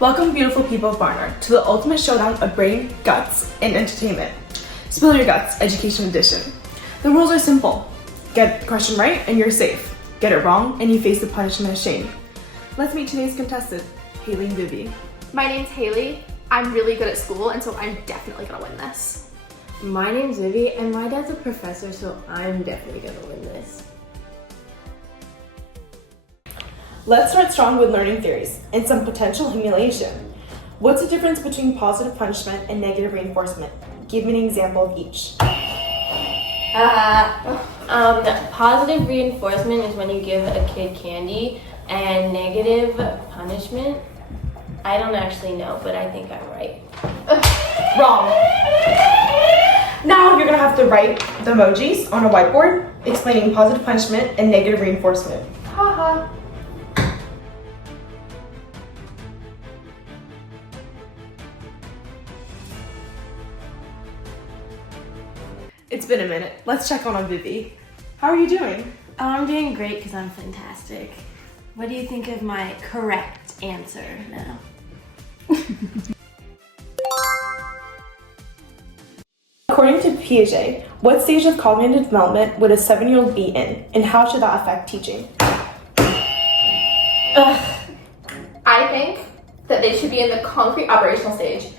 Welcome, beautiful people of Barnard, to the ultimate showdown of brain, guts, and entertainment. Spill Your Guts, Education Edition. The rules are simple. Get the question right and you're safe. Get it wrong and you face the punishment of shame. Let's meet today's contestants, Haley and Vivi. My name's Haley. I'm really good at school, and so I'm definitely gonna win this. My name's Vivi, and my dad's a professor, so I'm definitely gonna win this. Let's start strong with learning theories and some potential humiliation. What's the difference between positive punishment and negative reinforcement? Give me an example of each. Positive reinforcement is when you give a kid candy, and negative punishment, I don't actually know, but I think I'm right. Wrong. Now you're gonna have to write the emojis on a whiteboard explaining positive punishment and negative reinforcement. Haha. It's been a minute. Let's check on Vivi. How are you doing? Oh, I'm doing great because I'm fantastic. What do you think of my correct answer now? According to Piaget, what stage of cognitive development would a 7-year-old be in, and how should that affect teaching? I think that they should be in the concrete operational stage,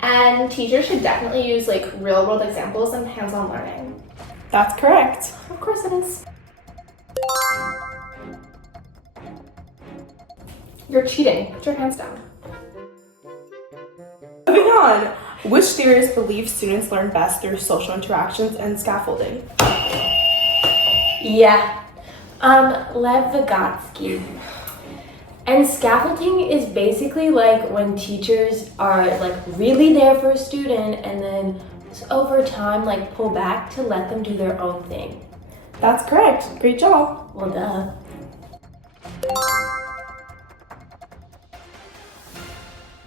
and teachers should definitely use like real-world examples and hands-on learning. That's correct. Of course it is. You're cheating. Put your hands down. Moving on. Which theorist believes students learn best through social interactions and scaffolding? Yeah, Lev Vygotsky. And scaffolding is basically like when teachers are like really there for a student and then over time like pull back to let them do their own thing. That's correct. Great job. Well, duh.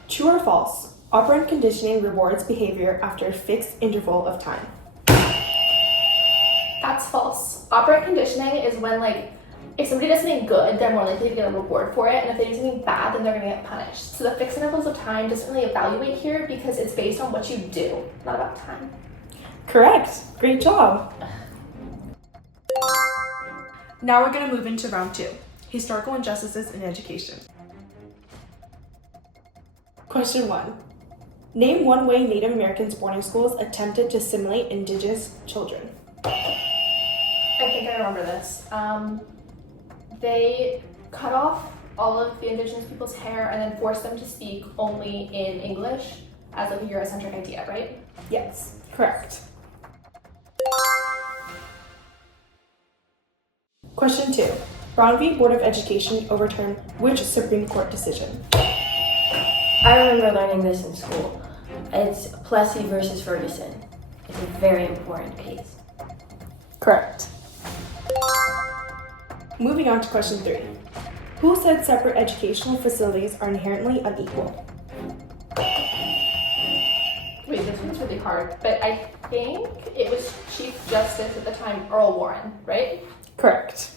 True or false? Operant conditioning rewards behavior after a fixed interval of time. That's false. Operant conditioning is when like if somebody does something good, they're more likely to get a reward for it, and if they do something bad, then they're gonna get punished. So the fixed intervals of time doesn't really evaluate here because it's based on what you do, not about time. Correct. Great job. Now we're going to move into round 2, historical injustices in education. Question 1. Name one way Native Americans born in schools attempted to assimilate Indigenous children. I think I remember this. They cut off all of the Indigenous people's hair and then forced them to speak only in English as like a Eurocentric idea, right? Yes, correct. Question 2. Brown v. Board of Education overturned which Supreme Court decision? I remember learning this in school. It's Plessy versus Ferguson. It's a very important case. Correct. Moving on to question 3. Who said separate educational facilities are inherently unequal? Wait, this one's really hard, but I think it was Chief Justice at the time, Earl Warren, right? Correct.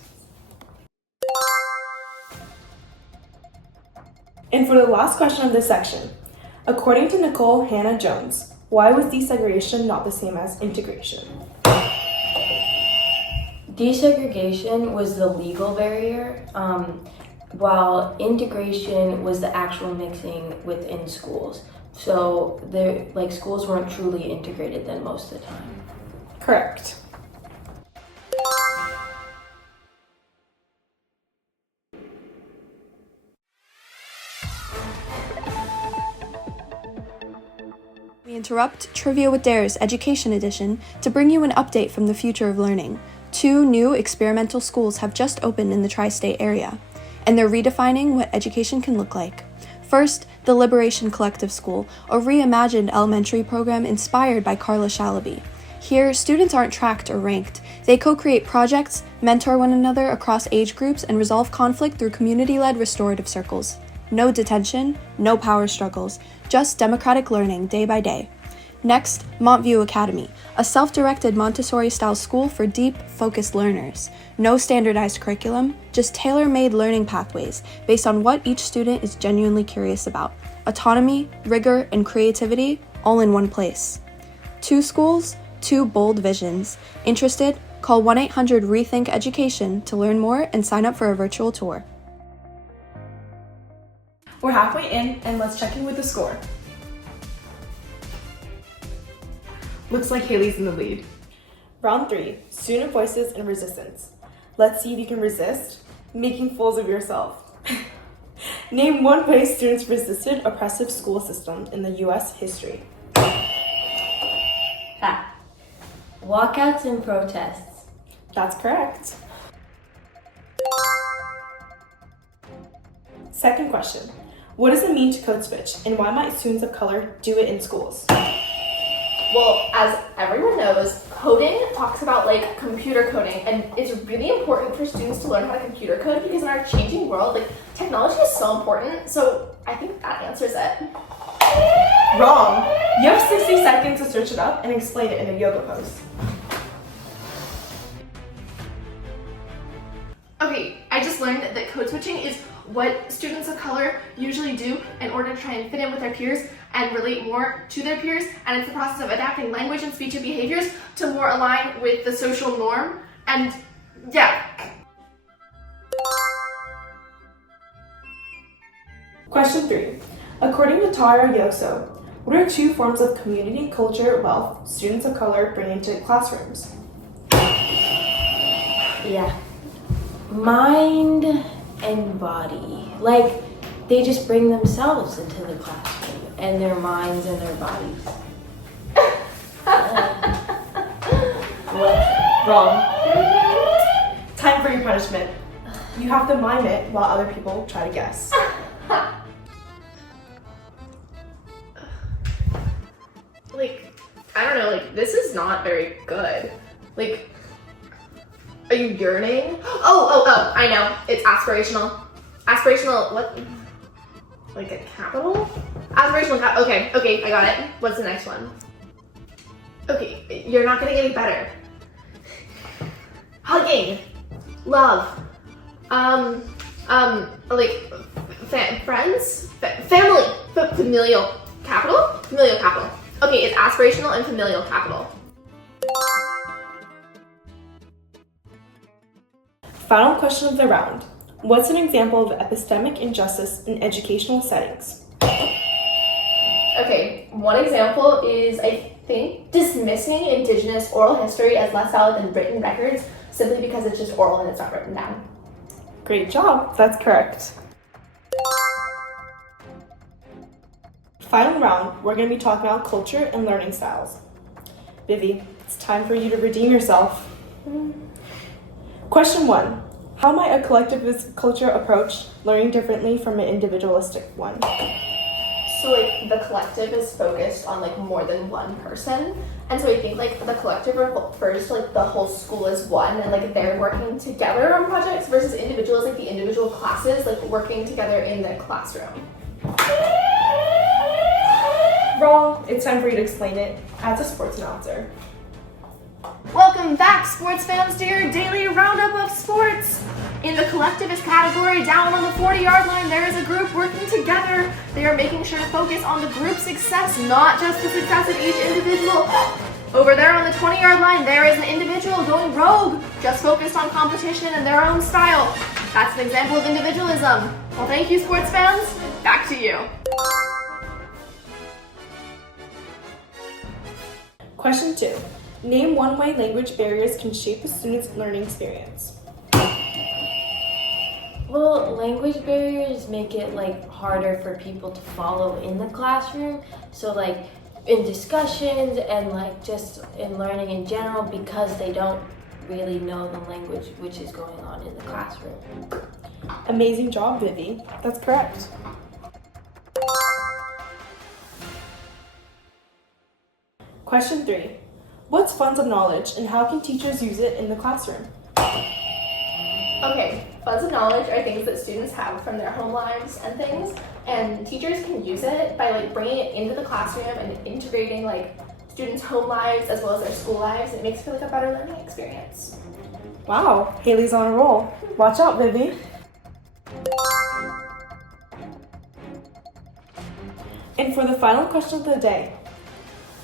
And for the last question of this section, according to Nicole Hannah-Jones, why was desegregation not the same as integration? Desegregation was the legal barrier, while integration was the actual mixing within schools. So schools weren't truly integrated then most of the time. Correct. We interrupt Trivia with Dares Education Edition to bring you an update from the future of learning. 2 new experimental schools have just opened in the tri-state area, and they're redefining what education can look like. First, the Liberation Collective School, a reimagined elementary program inspired by Carla Shalaby. Here, students aren't tracked or ranked. They co-create projects, mentor one another across age groups, and resolve conflict through community-led restorative circles. No detention, no power struggles, just democratic learning day by day. Next, Montview Academy, a self-directed Montessori-style school for deep, focused learners. No standardized curriculum, just tailor-made learning pathways based on what each student is genuinely curious about. Autonomy, rigor, and creativity, all in one place. 2 schools, 2 bold visions. Interested? Call 1-800-RETHINK-EDUCATION to learn more and sign up for a virtual tour. We're halfway in, and let's check in with the score. Looks like Haley's in the lead. Round 3, Student Voices and Resistance. Let's see if you can resist making fools of yourself. Name one way students resisted oppressive school system in the U.S. history. Walkouts and protests. That's correct. Second question. What does it mean to code switch, and why might students of color do it in schools? Well, as everyone knows, coding talks about like computer coding, and it's really important for students to learn how to computer code because in our changing world, like technology is so important. So I think that answers it. Wrong. You have 60 seconds to search it up and explain it in a yoga pose. Okay, I just learned that code switching is what students of color usually do in order to try and fit in with their peers and relate more to their peers, and it's the process of adapting language and speech and behaviors to more align with the social norm, and yeah. Question 3. According to Tara Yoso, what are 2 forms of community culture wealth students of color bring into classrooms? Yeah. Mind and body. Like, they just bring themselves into the classroom and their minds and their bodies. Wrong. Time for your punishment. You have to mime it while other people try to guess. Like, I don't know, like, this is not very good. Like, are you yearning? Oh, I know. It's aspirational. Aspirational, what? Like a capital? Aspirational okay, I got it. What's the next one? Okay, you're not gonna get any better. Hugging. Love. Like, friends? Family. Familial capital? Familial capital. Okay, it's aspirational and familial capital. Final question of the round. What's an example of epistemic injustice in educational settings? Okay, one example is, I think, dismissing Indigenous oral history as less valid than written records simply because it's just oral and it's not written down. Great job, that's correct. Final round, we're going to be talking about culture and learning styles. Vivi, it's time for you to redeem yourself. Question 1. How might a collectivist culture approach learning differently from an individualistic one? So like the collective is focused on like more than one person, and so I think like the collective refers to like the whole school as one, and like they're working together on projects versus individuals, like the individual classes like working together in the classroom. Wrong. It's time for you to explain it as a sports announcer. Welcome back, sports fans, to your daily roundup of sports. In the collectivist category, down on the 40-yard line, there is a group working together. They are making sure to focus on the group success, not just the success of each individual. Over there on the 20-yard line, there is an individual going rogue, just focused on competition and their own style. That's an example of individualism. Well, thank you, sports fans. Back to you. Question 2. Name one way language barriers can shape a student's learning experience. Well, language barriers make it like harder for people to follow in the classroom. So like in discussions and like just in learning in general, because they don't really know the language which is going on in the classroom. Amazing job, Vivi. That's correct. Question 3. What's funds of knowledge and how can teachers use it in the classroom? Okay, funds of knowledge are things that students have from their home lives and things, and teachers can use it by like bringing it into the classroom and integrating like students' home lives as well as their school lives, and it makes it feel like a better learning experience. Wow, Haley's on a roll. Watch out, Vivi. And for the final question of the day,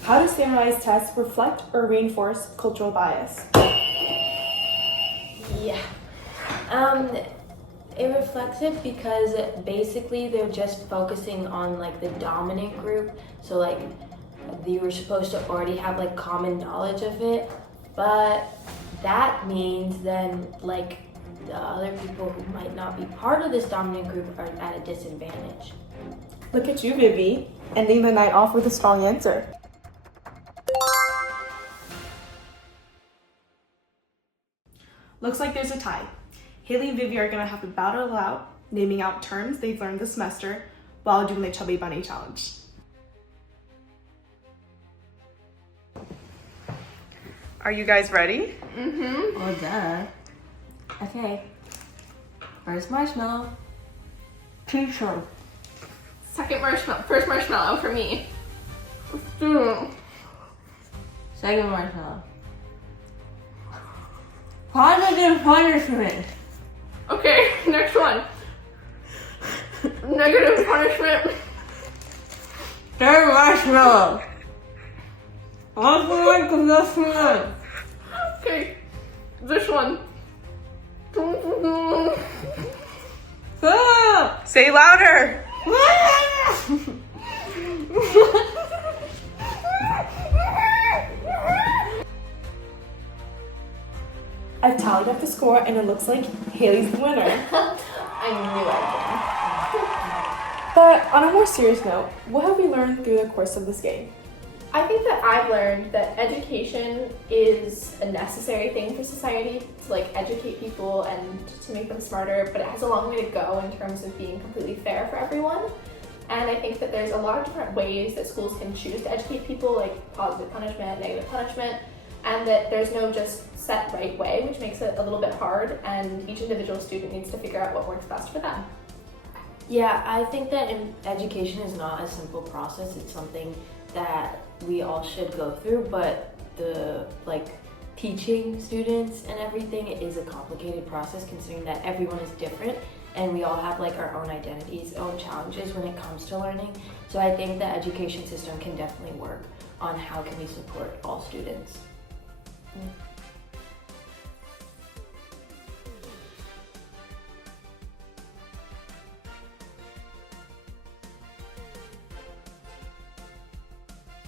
how do standardized tests reflect or reinforce cultural bias? Yeah. It reflects it because basically they're just focusing on like the dominant group. So like you were supposed to already have like common knowledge of it, but that means then like the other people who might not be part of this dominant group are at a disadvantage. Look at you, Vivi, ending the night off with a strong answer. Looks like there's a tie. Haley and Vivi are gonna have to battle it out, naming out terms they've learned this semester while doing the Chubby Bunny Challenge. Are you guys ready? Oh, duh. Okay. First marshmallow. Teacher. First marshmallow for me. Second marshmallow. Positive punishment. Okay, next one. Negative punishment. Third marshmallow. Punishment. Okay, this one. Say louder! I've tallied up the score and it looks like Haley's the winner. I knew I'd But on a more serious note, what have we learned through the course of this game? I think that I've learned that education is a necessary thing for society to like educate people and to make them smarter, but it has a long way to go in terms of being completely fair for everyone. And I think that there's a lot of different ways that schools can choose to educate people, like positive punishment, negative punishment, and that there's no just set right way, which makes it a little bit hard, and each individual student needs to figure out what works best for them. Yeah, I think that education is not a simple process. It's something that we all should go through, but the teaching students and everything is a complicated process considering that everyone is different and we all have our own identities, own challenges when it comes to learning. So I think the education system can definitely work on how can we support all students.